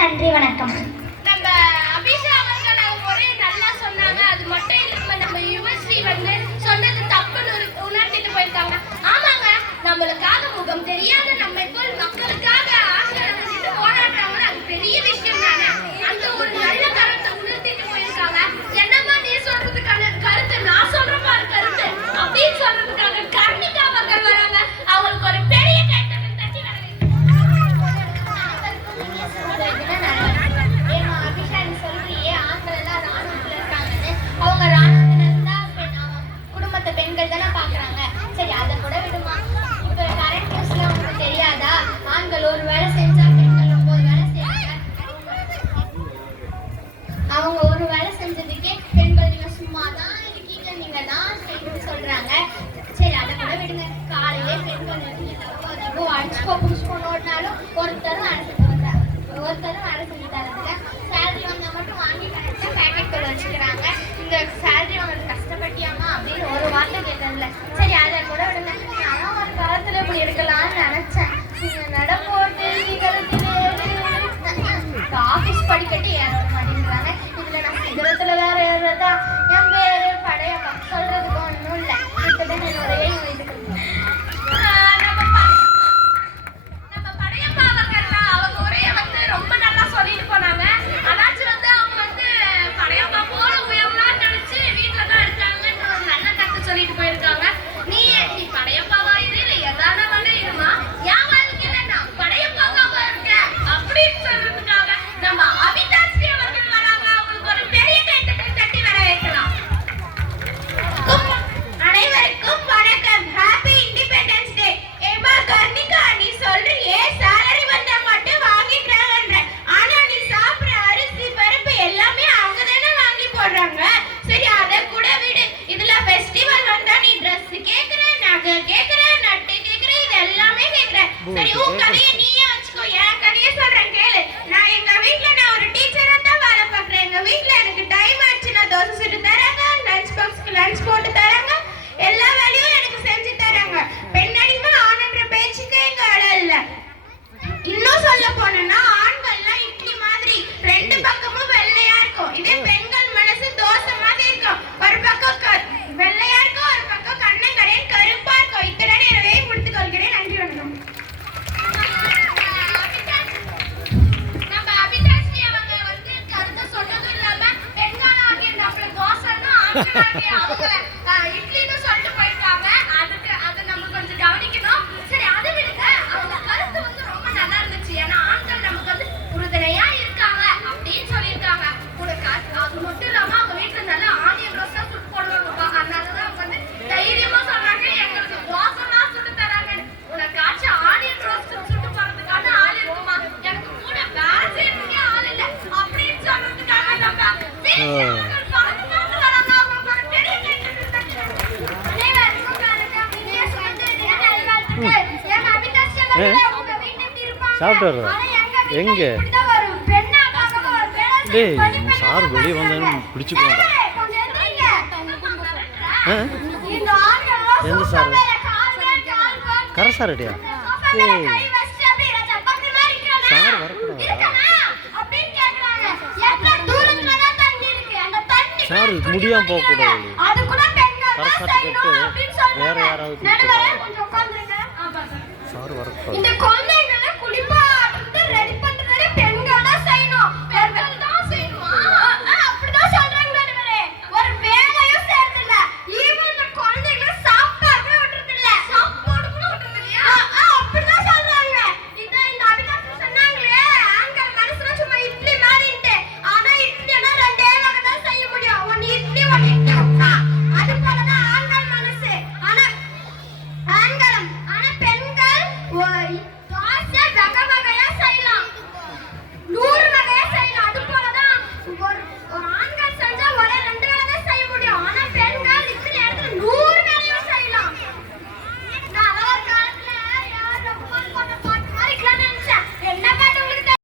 நன்றி, வணக்கம். நம்ம அபிஷா அவர்கள் ஒரே நல்லா சொன்னாங்க. அது மட்டும் இல்லாம நம்ம யுவஸ்ரீ சொன்னது தப்புன்னு உணர்த்திட்டு போயிருக்காங்க. ஆமாங்க, நம்மளுக்காக முகம் தெரியாத நம்ம போல் மக்களுக்காக ஆசை போராடுறாங்க. அது பெரிய விஷயம் தானே. அந்த ஒரு நல்ல கருத்தை உணர்த்திட்டு போயிருக்காங்க. என்னமா நீ சொல்றதுக்கான கருத்து, நான் சொல்ற பாரு கருத்து அப்படின்னு சொல்றதுக்காக கர்ணிகா அவர்கள் வராங்க. அவங்களுக்கு ஒரு பெரிய கைத்தட்டல் தட்டி குடும்பத்தை பெண்கள் தானே பாக்குறாங்க. சரி, அதை கூட விடுமா. இப்ப கரண்ட் நியூஸ்ல உங்களுக்கு தெரியாதா? ஆண்கள் ஒரு வேலை செஞ்சா பெண்கள் 9 வேலை செய்யறாங்க. அவங்க ஒரு வேலை செஞ்சதுக்கே பெண்கள் நீங்க சும்மாதான் இருக்கீங்க, நீங்க தான் செய்யணும்னு சொல்றாங்க. சரி, அதை கூட விடுங்க. காலையிலே பெண்கள் அடிச்சுக்கோ புடிச்சுக்கோனாலும் ஒருத்தரும் வேலை செஞ்சு தரதுல சேலரி வந்தா மட்டும் வாங்கி கரெக்டா பேக்கெட் பண்ணி வச்சுக்கிறாங்க. இந்த சேலரி அவங்களுக்கு கஷ்டப்பட்டியாமா அப்படின்னு சரி உன் கதையை நீயே வச்சுக்கோ, என் கதையை சொல்றேன் கேளு. நான் எங்க வீட்ல நான் ஒரு டீச்சரா தான் வேலை பார்க்குறேன். எங்க வீட்ல எனக்கு டைம் ஆச்சுன்னா தோசை சுட்டு தராங்க, லஞ்ச் பாக்ஸ்க்கு லஞ்ச் போட்டு தராங்க, எல்லா வேலையும் எனக்கு செஞ்சு தராங்க. பெண்ணடிமை ஆணுன்ற பேச்சுக்கு எங்க இடம் இல்ல. இன்னும் சொல்ல போனா ஆண்கள்லாம் இட்லி மாதிரி ரெண்டு பக்கமும் வெள்ளையா இருக்கும். இதே பெண்கள் மனசு தோசை மாதிரி இருக்கும். ஒரு பக்கம் வெள்ளையா இருக்கும், ஒரு பக்கம் கண்ணங்கரையன் கருப்பா இருக்கும். இத்தனை எனவே முடித்துக் கொள்கிறேன். நன்றி, வணக்கம். நம்ம அபிதாஸ்ரீ அவங்க வந்து கருத்து சொன்னதும் இல்லாம பெண்களாகிய நம்மள தோசைன்னு ஆண்களாகிய அவங்கள இட்லின்னு சொல்லிட்டு போயிருக்காங்க. அதை நம்ம கொஞ்சம் கவனிக்கணும். சரி, அது விடுங்க. அவங்க கருத்து வந்து ரொம்ப நல்லா இருந்துச்சு. ஏன்னா ஆண்கள் நமக்கு வந்து உறுதுணையா இருக்காங்க அப்படின்னு சொல்லியிருக்காங்க. உனக்கு அது மட்டும் இல்லாம அவங்க வீட்டுல நல்லா ஆனியன் ரோஸ்டா சுட்டு போடுவாங்கப்பா. அதனாலதான் அவங்க வந்து தைரியமா சொன்னாங்க எங்களுக்கு தோசைலாம் சுட்டு தராங்க. உனக்கு ஆச்சு ஆனியன் ரோஸ்ட் சுட்டு போறதுக்கான ஆள் இருக்குமா? எனக்கு கூட வேலை செய்யறதுக்கே ஆள் இல்லை அப்படின்னு சொல்றதுக்காக நம்ம வீட்டுல பார்த்து வராங்க. அவங்க ஒரு பெரிய சாப்பிட்டு எங்க டேய் சார் வெளியே வந்தேன்னு பிடிச்சு போண்டா. எந்த சார்? கரை சார் அடியா? ஏய் சார் வரக்கூடாதா? சார் முடியாம போகக்கூடாது. கரை சார் கேட்டு வேற யாராவது சார் வரக்கூடாது.